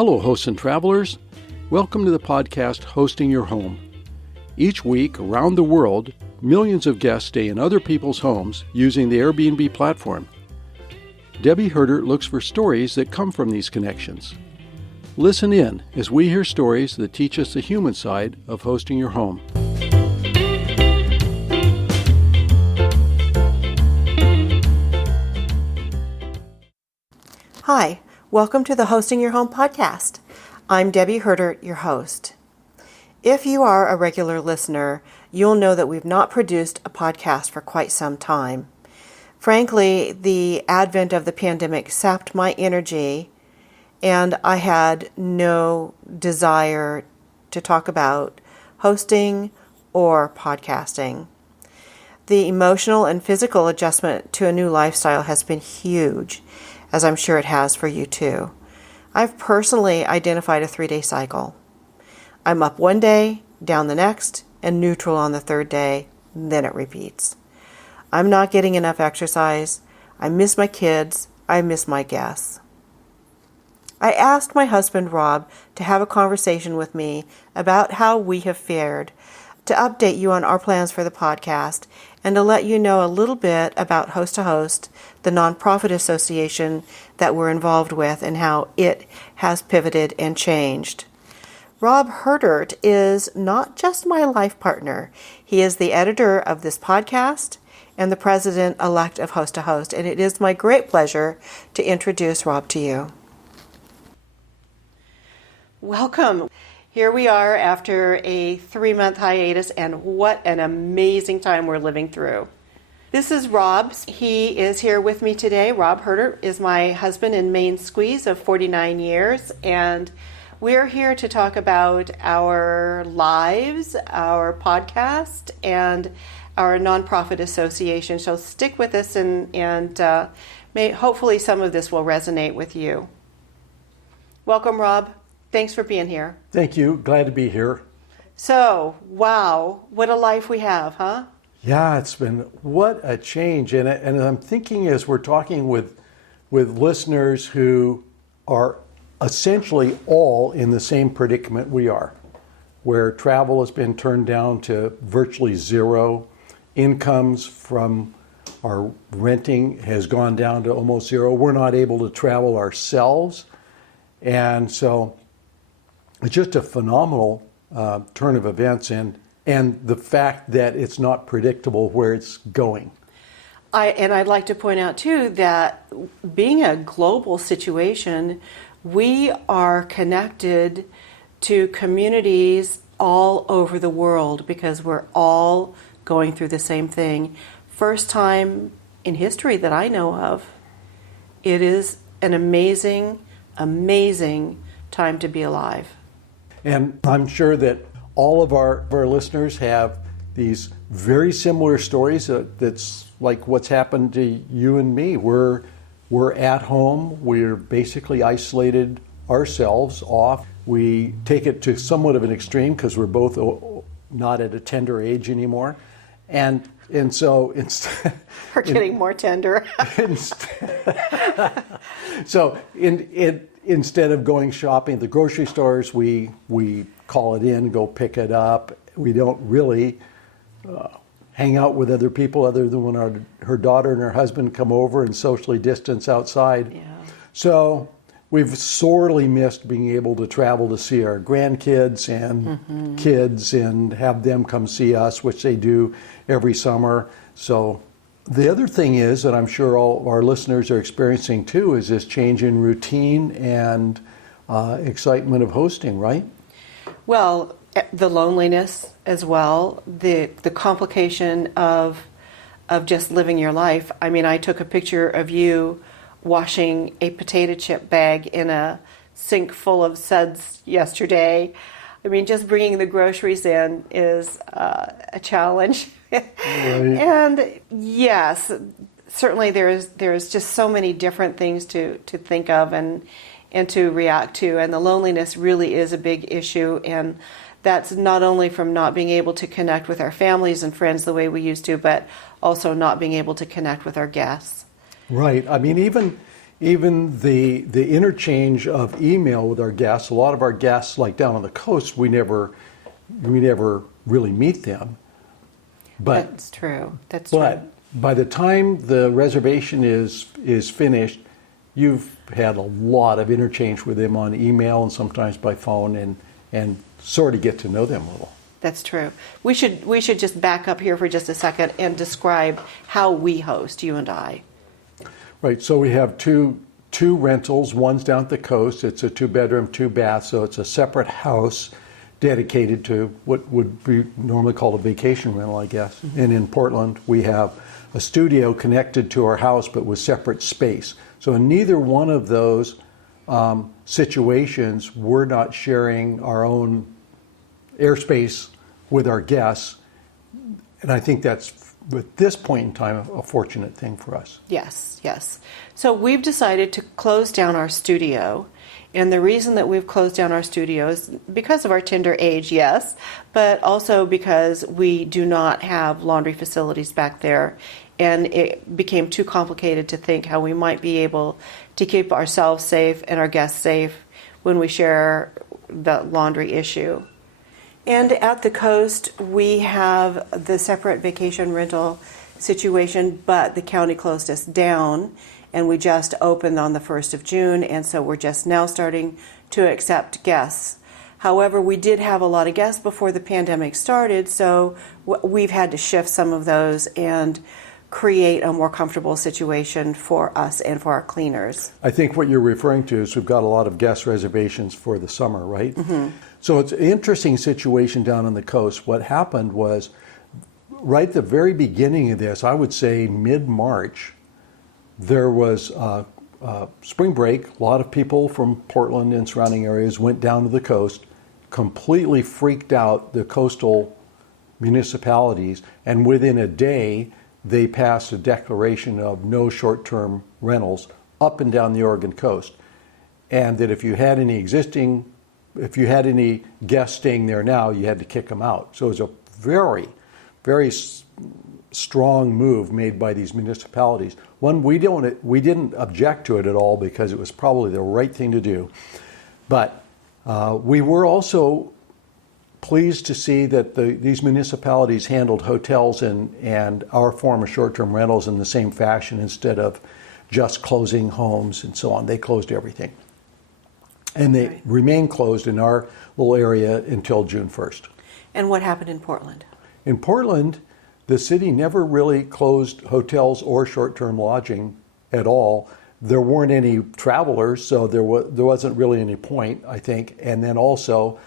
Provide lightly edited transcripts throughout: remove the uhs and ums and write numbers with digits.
Hello, hosts and travelers. Welcome to the podcast Hosting Your Home. Each week, around the world, millions of guests stay in other people's homes using the Airbnb platform. Debi Hertert looks for stories that come from these connections. Listen in as we hear stories that teach us the human side of hosting your home. Hi, welcome to the Hosting Your Home podcast. I'm Debi Hertert, your host. If you are a regular listener, you'll know that we've not produced a podcast for quite some time. Frankly, the advent of the pandemic sapped my energy, and I had no desire to talk about hosting or podcasting. The emotional and physical adjustment to a new lifestyle has been huge, as I'm sure it has for you too. I've personally identified a 3-day cycle. I'm up one day, down the next, and neutral on the third day, then it repeats. I'm not getting enough exercise. I miss my kids. I miss my guests. I asked my husband, Rob, to have a conversation with me about how we have fared, to update you on our plans for the podcast, and to let you know a little bit about Host to Host, the nonprofit association that we're involved with, and how it has pivoted and changed. Rob Hertert is not just my life partner. He is the editor of this podcast and the president-elect of Host to Host, and it is my great pleasure to introduce Rob to you. Welcome. Here we are after a 3-month hiatus, and what an amazing time we're living through. This is Rob. He is here with me today. Rob Hertert is my husband and main squeeze of 49 years, and we're here to talk about our lives, our podcast, and our nonprofit association. So stick with us, and hopefully some of this will resonate with you. Welcome, Rob. Thanks for being here. Thank you. Glad to be here. So, wow, what a life we have, huh? Yeah, it's been what a change. And I'm thinking as we're talking with listeners who are essentially all in the same predicament we are, where travel has been turned down to virtually zero, incomes from our renting has gone down to almost zero. We're not able to travel ourselves. And so it's just a phenomenal turn of events, and the fact that it's not predictable where it's going. I'd like to point out too that being a global situation, we are connected to communities all over the world because we're all going through the same thing. First time in history that I know of. It is an amazing, amazing time to be alive. And I'm sure that all of our listeners have these very similar stories that's like what's happened to you and me. We're at home. We're basically isolated ourselves off. We take it to somewhat of an extreme because we're both not at a tender age anymore. And so instead... We're getting more tender. So instead of going shopping at the grocery stores, we call it in, go pick it up. We don't really hang out with other people other than when her daughter and her husband come over and socially distance outside. Yeah. So we've sorely missed being able to travel to see our grandkids and kids and have them come see us, which they do every summer. So the other thing is, that I'm sure all of our listeners are experiencing too, is this change in routine and excitement of hosting, right? Well, the loneliness as well, the complication of just living your life. I mean, I took a picture of you washing a potato chip bag in a sink full of suds yesterday. I mean, just bringing the groceries in is a challenge. Right. And yes, certainly there's just so many different things to think of and to react to, and the loneliness really is a big issue, and that's not only from not being able to connect with our families and friends the way we used to, but also not being able to connect with our guests. Right. I mean, even the interchange of email with our guests. A lot of our guests, like down on the coast, we never really meet them. But That's true. That's but true. by the time the reservation is finished, you've had a lot of interchange with them on email and sometimes by phone, and sort of get to know them a little. That's true. We should just back up here for just a second and describe how we host, you and I. Right. So we have two rentals. One's down at the coast. It's a 2-bedroom, 2-bath. So it's a separate house dedicated to what would be normally called a vacation rental, I guess. Mm-hmm. And in Portland, we have a studio connected to our house, but with separate space. So in neither one of those situations, we're not sharing our own airspace with our guests. And I think that's, at this point in time, a fortunate thing for us. Yes, yes. So we've decided to close down our studio. And the reason that we've closed down our studio is because of our tender age, yes, but also because we do not have laundry facilities back there. And it became too complicated to think how we might be able to keep ourselves safe and our guests safe when we share the laundry issue. And at the coast, we have the separate vacation rental situation, but the county closed us down, and we just opened on the 1st of June, and so we're just now starting to accept guests. However, we did have a lot of guests before the pandemic started, so we've had to shift some of those and create a more comfortable situation for us and for our cleaners. I think what you're referring to is we've got a lot of guest reservations for the summer, right? Mm-hmm. So it's an interesting situation down on the coast. What happened was, right at the very beginning of this, I would say mid-March, there was spring break. A lot of people from Portland and surrounding areas went down to the coast, completely freaked out the coastal municipalities, and within a day, they passed a declaration of no short-term rentals up and down the Oregon coast. And that if you had any guests staying there now, you had to kick them out. So it was a very, very strong move made by these municipalities. One, we didn't object to it at all because it was probably the right thing to do. But we were also pleased to see that these municipalities handled hotels and our form of short-term rentals in the same fashion instead of just closing homes and so on. They closed everything. And they remained closed in our little area until June 1st. And what happened in Portland? In Portland, the city never really closed hotels or short-term lodging at all. There weren't any travelers, so there wasn't really any point, I think. And then also,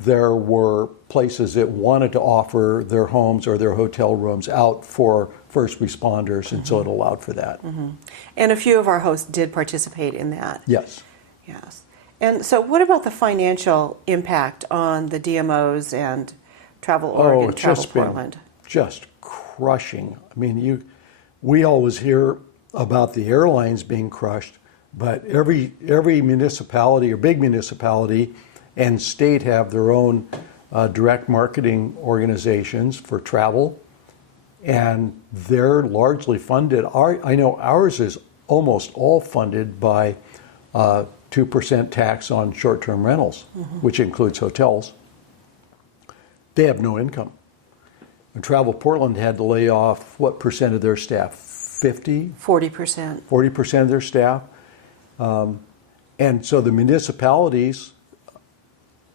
there were places that wanted to offer their homes or their hotel rooms out for first responders, and so it allowed for that. Mm-hmm. And a few of our hosts did participate in that. Yes. Yes. And so what about the financial impact on the DMOs and Travel Oregon, Travel Portland? Just crushing. I mean, we always hear about the airlines being crushed, but every municipality or big municipality and state have their own direct marketing organizations for travel, and they're largely funded. I know ours is almost all funded by 2% tax on short-term rentals, which includes hotels. They have no income. And Travel Portland had to lay off what percent of their staff? 40%. 40% of their staff. And so the municipalities,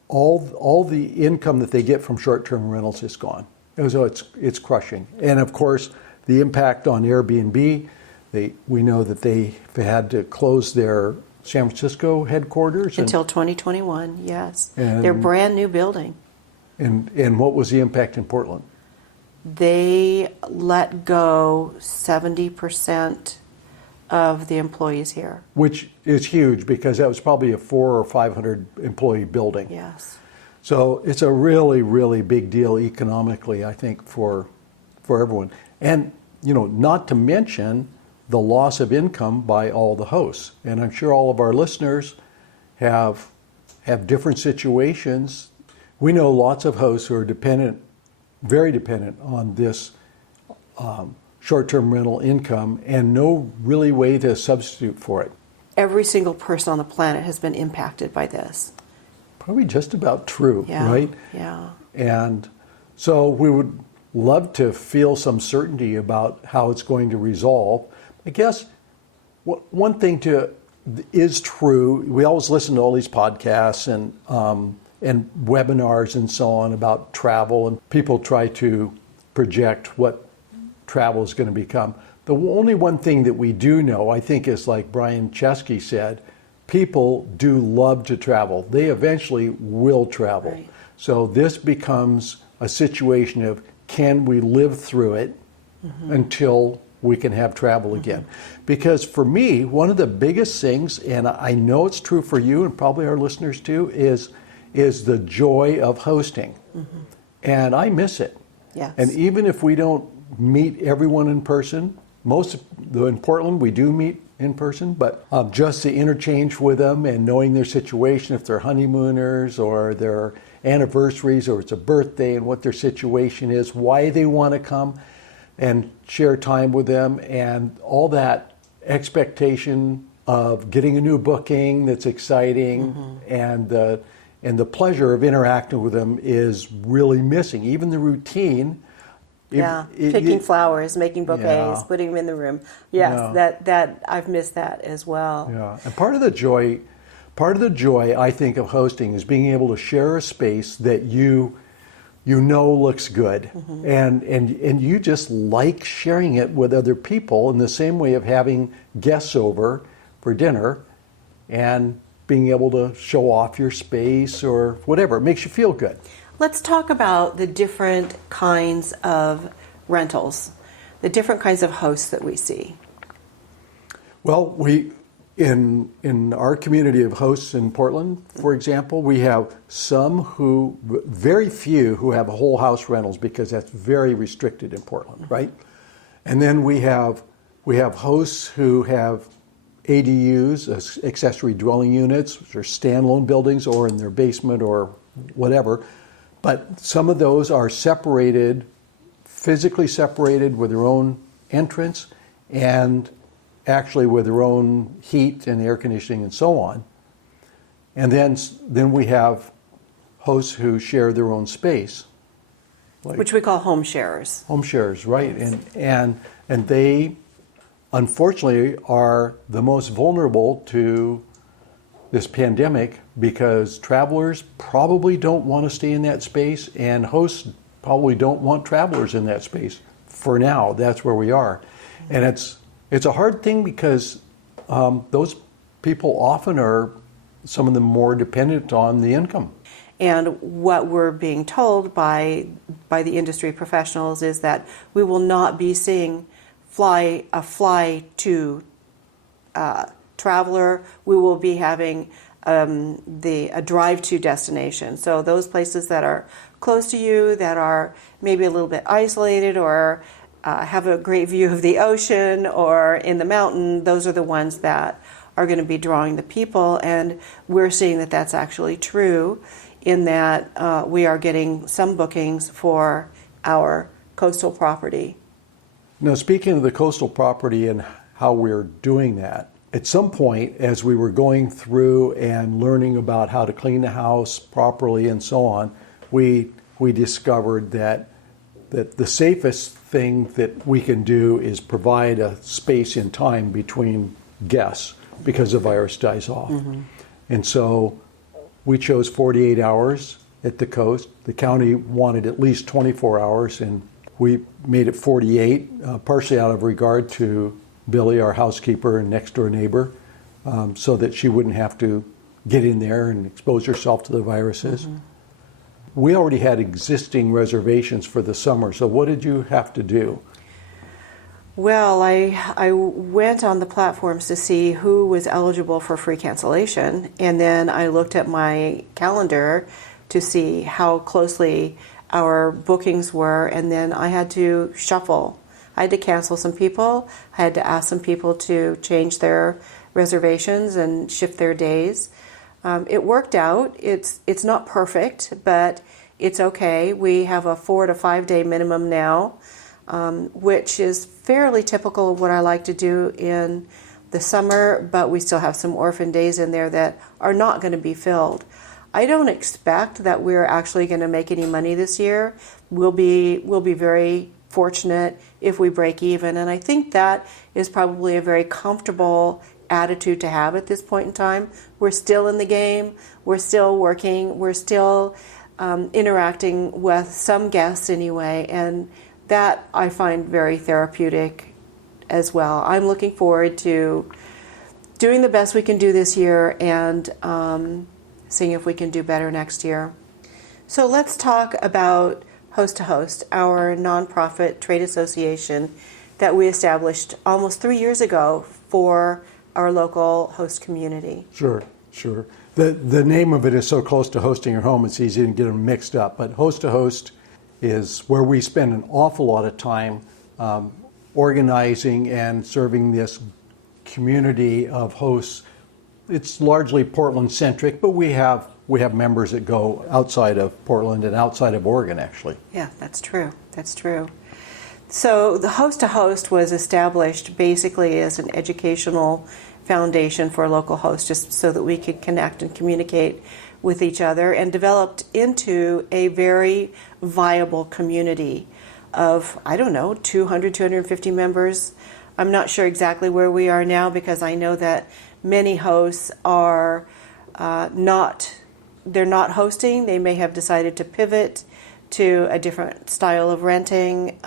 all the income that they get from short-term rentals is gone. And so it's crushing. And of course, the impact on Airbnb, we know that they had to close their San Francisco headquarters. Until 2021, yes. Their brand new building. And what was the impact in Portland? They let go 70% of the employees here. Which is huge because that was probably a 400 or 500 employee building. Yes. So it's a really, really big deal economically, I think, for everyone. And, not to mention the loss of income by all the hosts. And I'm sure all of our listeners have different situations. We know lots of hosts who are very dependent on this short-term rental income and no really way to substitute for it. every single person on the planet has been impacted by this. Probably just about true, Yeah, right? yeah. And so we would love to feel some certainty about how it's going to resolve. I guess one thing is true. We always listen to all these podcasts and webinars and so on about travel, and people try to project what travel is going to become. The only one thing that we do know, I think, is like Brian Chesky said, people do love to travel. They eventually will travel. Right. So this becomes a situation of, can we live through it until we can have travel again? Because for me, one of the biggest things, and I know it's true for you and probably our listeners too, is the joy of hosting. And I miss it. Yes. And even if we don't meet everyone in person, in Portland we do meet in person, but just the interchange with them and knowing their situation, if they're honeymooners or their anniversaries or it's a birthday and what their situation is, why they want to come and share time with them, and all that expectation of getting a new booking that's exciting, and the pleasure of interacting with them is really missing. Even the routine. Picking flowers, making bouquets, Yeah. putting them in the room. Yes, Yeah. that I've missed that as well. Yeah, and part of the joy I think of hosting is being able to share a space that you know looks good, and you just like sharing it with other people in the same way of having guests over for dinner and being able to show off your space or whatever. It makes you feel good. Let's talk about the different kinds of rentals, the different kinds of hosts that we see. Well, in our community of hosts in Portland, for example, we have very few who have whole house rentals, because that's very restricted in Portland, right? And then we have hosts who have ADUs, accessory dwelling units, which are standalone buildings or in their basement or whatever. But some of those are separated, physically separated with their own entrance and actually with their own heat and air conditioning and so on. And then we have hosts who share their own space. Which we call home sharers. Home sharers, right. And they, unfortunately, are the most vulnerable to this pandemic, because travelers probably don't want to stay in that space, and hosts probably don't want travelers in that space. For now, that's where we are. And it's a hard thing, because those people often are some of them more dependent on the income. And what we're being told by the industry professionals is that we will not be seeing a fly to traveler. We will be having a drive to destination. So those places that are close to you, that are maybe a little bit isolated, or have a great view of the ocean or in the mountain, those are the ones that are going to be drawing the people. And we're seeing that that's actually true, in that we are getting some bookings for our coastal property. Now, speaking of the coastal property and how we're doing that, at some point, as we were going through and learning about how to clean the house properly and so on, we discovered that the safest thing that we can do is provide a space in time between guests, because the virus dies off. And so we chose 48 hours at the coast. The county wanted at least 24 hours, and we made it 48, partially out of regard to Billy, our housekeeper and next door neighbor, so that she wouldn't have to get in there and expose herself to the viruses. We already had existing reservations for the summer, so what did you have to do? Well, I went on the platforms to see who was eligible for free cancellation, and then I looked at my calendar to see how closely our bookings were, and then I had to shuffle. I had to cancel some people. I had to ask some people to change their reservations and shift their days. It worked out. It's not perfect, but it's okay. We have a 4 to 5 day minimum now, which is fairly typical of what I like to do in the the summer, but we still have some orphan days in there that are not going to be filled. I don't expect that we're actually going to make any money this year. We'll be very fortunate if we break even, and I think that is probably a very comfortable attitude to have at this point in time. We're still in the game. We're still working. We're still interacting with some guests anyway, and that I find very therapeutic as well. I'm looking forward to doing the best we can do this year and seeing if we can do better next year. So let's talk about Host to Host, our nonprofit trade association that we established almost 3 years ago for our local host community. Sure. The name of it is so close to hosting your home, it's easy to get them mixed up. But Host to Host is where we spend an awful lot of time organizing and serving this community of hosts. It's largely Portland-centric, but we have members that go outside of Portland and outside of Oregon, actually. Yeah, that's true. So the Host to Host was established basically as an educational foundation for local hosts, just so that we could connect and communicate with each other, and developed into a very viable community of, 200, 250 members. I'm not sure exactly where we are now, because I know that many hosts are they're not hosting. They may have decided to pivot to a different style of renting,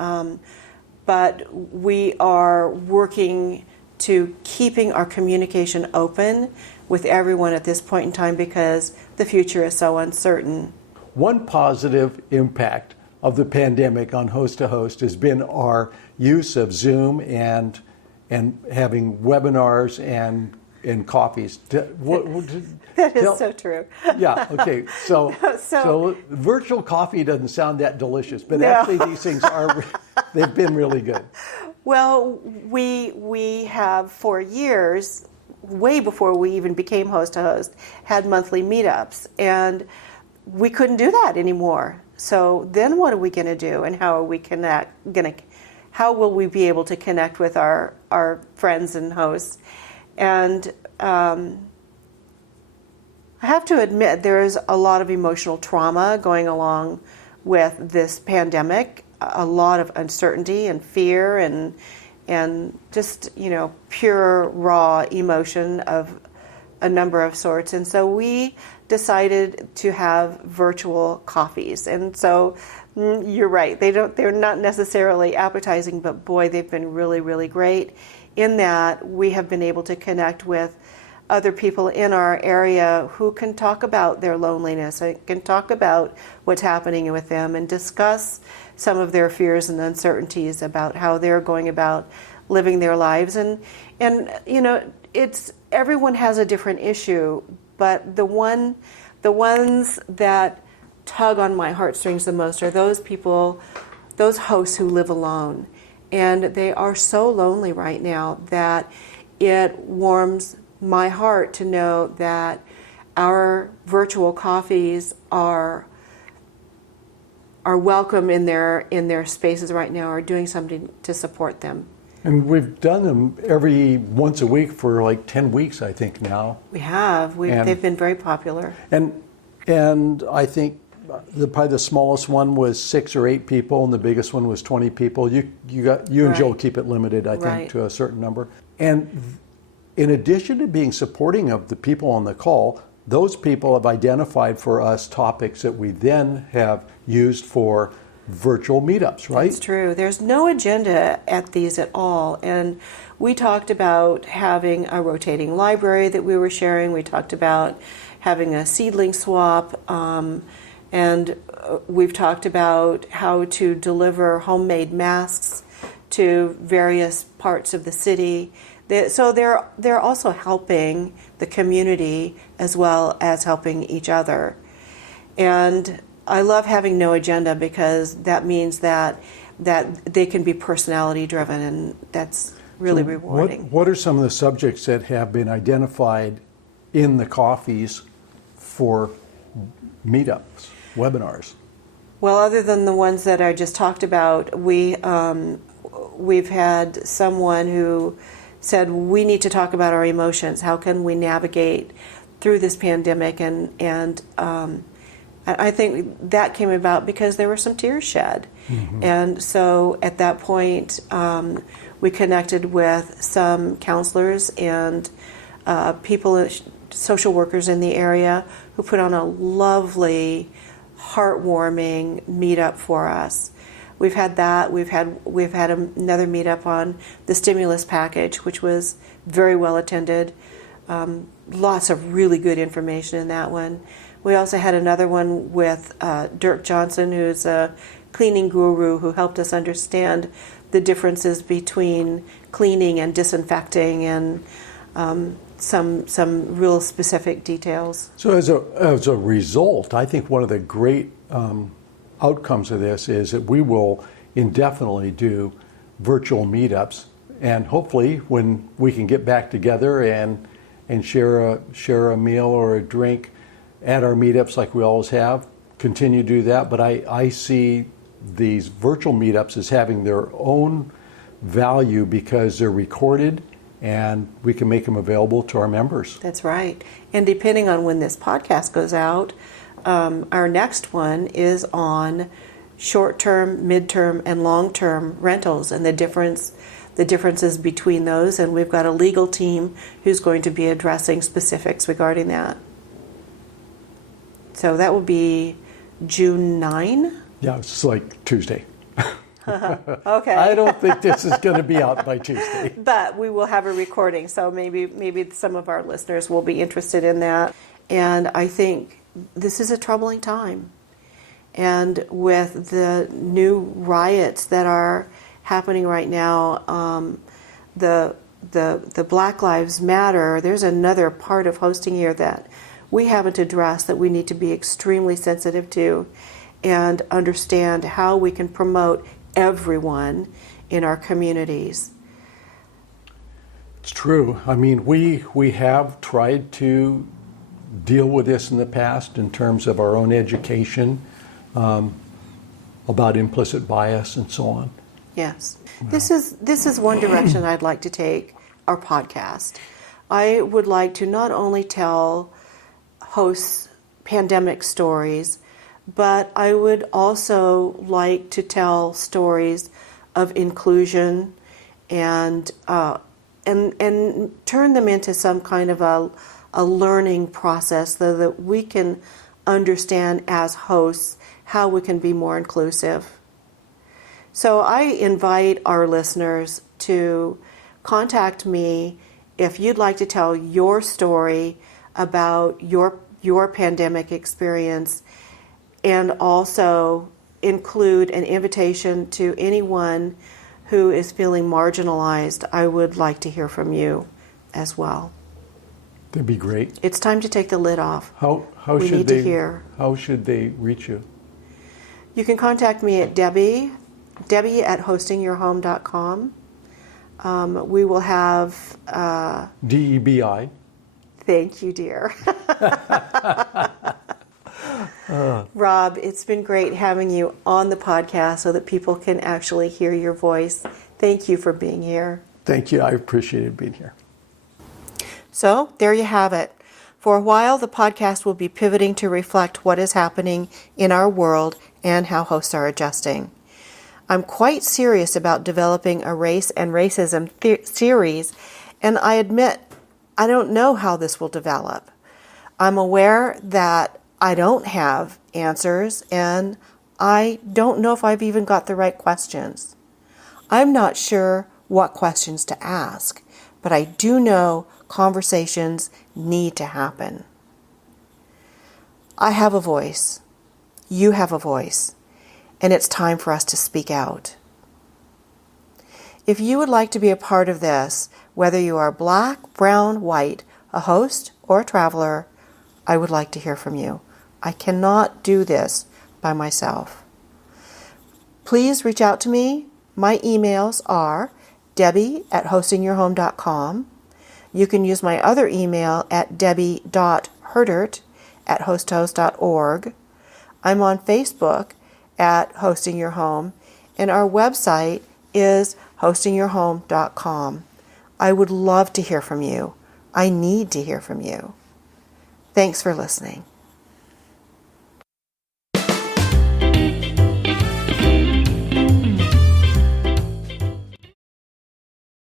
but we are working to keeping our communication open with everyone at this point in time, because the future is so uncertain. One positive impact of the pandemic on Host to Host has been our use of Zoom and having webinars and coffees. That is so true. Yeah, okay. So virtual coffee doesn't sound that delicious, but actually these things they've been really good. Well, we have for years, way before we even became Host to Host, had monthly meetups, and we couldn't do that anymore. So then what are we going to do, and how are we how will we be able to connect with our friends and hosts? And I have to admit, there is a lot of emotional trauma going along with this pandemic, a lot of uncertainty and fear and just, pure raw emotion of a number of sorts. And so we decided to have virtual coffees. And so you're right, they're not necessarily appetizing, but boy, they've been really, really great in that we have been able to connect with other people in our area who can talk about their loneliness, can talk about what's happening with them, and discuss some of their fears and uncertainties about how they're going about living their lives. And it's everyone has a different issue, but the ones that tug on my heartstrings the most are those people, those hosts who live alone. And they are so lonely right now that it warms my heart to know that our virtual coffees are welcome in their spaces right now, are doing something to support them. And we've done them every once a week for like 10 weeks, I think now. We have. They've been very popular. And I think probably the smallest one was 6 or 8 people, and the biggest one was 20 people. You and Joel keep it limited, I think, to a certain number. And in addition to being supporting of the people on the call, those people have identified for us topics that we then have used for virtual meetups, right? That's true. There's no agenda at these at all. And we talked about having a rotating library that we were sharing. We talked about having a seedling swap. And we've talked about how to deliver homemade masks to various parts of the city. So they're also helping the community as well as helping each other. And I love having no agenda, because that means that they can be personality driven, and that's really rewarding. What are some of the subjects that have been identified in the coffees for meetups, webinars? Well, other than the ones that I just talked about, we've had someone who said, we need to talk about our emotions. How can we navigate through this pandemic? And I think that came about because there were some tears shed. Mm-hmm. And so at that point, we connected with some counselors and people, social workers in the area, who put on a lovely, heartwarming meetup for us. We've had that. We've had another meetup on the stimulus package, which was very well attended. Lots of really good information in that one. We also had another one with Dirk Johnson, who's a cleaning guru who helped us understand the differences between cleaning and disinfecting and some real specific details. So as a result, I think one of the great outcomes of this is that we will indefinitely do virtual meetups, and hopefully when we can get back together and share a meal or a drink at our meetups like we always have, continue to do that. But I see these virtual meetups as having their own value because they're recorded and we can make them available to our members. That's right. And depending on when this podcast goes out, our next one is on short-term, mid-term, and long-term rentals and the differences between those. And we've got a legal team who's going to be addressing specifics regarding that. So that will be June 9. Yeah, it's like Tuesday. Okay. I don't think this is going to be out by Tuesday. But we will have a recording, so maybe some of our listeners will be interested in that. And I think this is a troubling time. And with the new riots that are happening right now, the Black Lives Matter, there's another part of hosting here that we haven't addressed that we need to be extremely sensitive to and understand how we can promote everyone in our communities. It's true. I mean, we have tried to deal with this in the past in terms of our own education about implicit bias and so on. Yes. Wow. This is one direction I'd like to take our podcast. I would like to not only tell hosts pandemic stories, but I would also like to tell stories of inclusion and turn them into some kind of a learning process so that we can understand as hosts how we can be more inclusive. So I invite our listeners to contact me if you'd like to tell your story about your pandemic experience, and also include an invitation to anyone who is feeling marginalized. I would like to hear from you as well. That'd be great. It's time to take the lid off. How should they reach you? You can contact me at Debi at hostingyourhome.com. We will have... DEBI. Thank you, dear. Rob, it's been great having you on the podcast so that people can actually hear your voice. Thank you for being here. Thank you. I appreciated being here. So, there you have it. For a while, the podcast will be pivoting to reflect what is happening in our world and how hosts are adjusting. I'm quite serious about developing a race and racism series, and I admit I don't know how this will develop. I'm aware that I don't have answers, and I don't know if I've even got the right questions. I'm not sure what questions to ask, but I do know conversations need to happen. I have a voice. You have a voice. And it's time for us to speak out. If you would like to be a part of this, whether you are black, brown, white, a host, or a traveler, I would like to hear from you. I cannot do this by myself. Please reach out to me. My emails are Debi at hostingyourhome.com. You can use my other email at debi.hertert at hosthost.org. I'm on Facebook at Hosting Your Home, and our website is hostingyourhome.com. I would love to hear from you. I need to hear from you. Thanks for listening.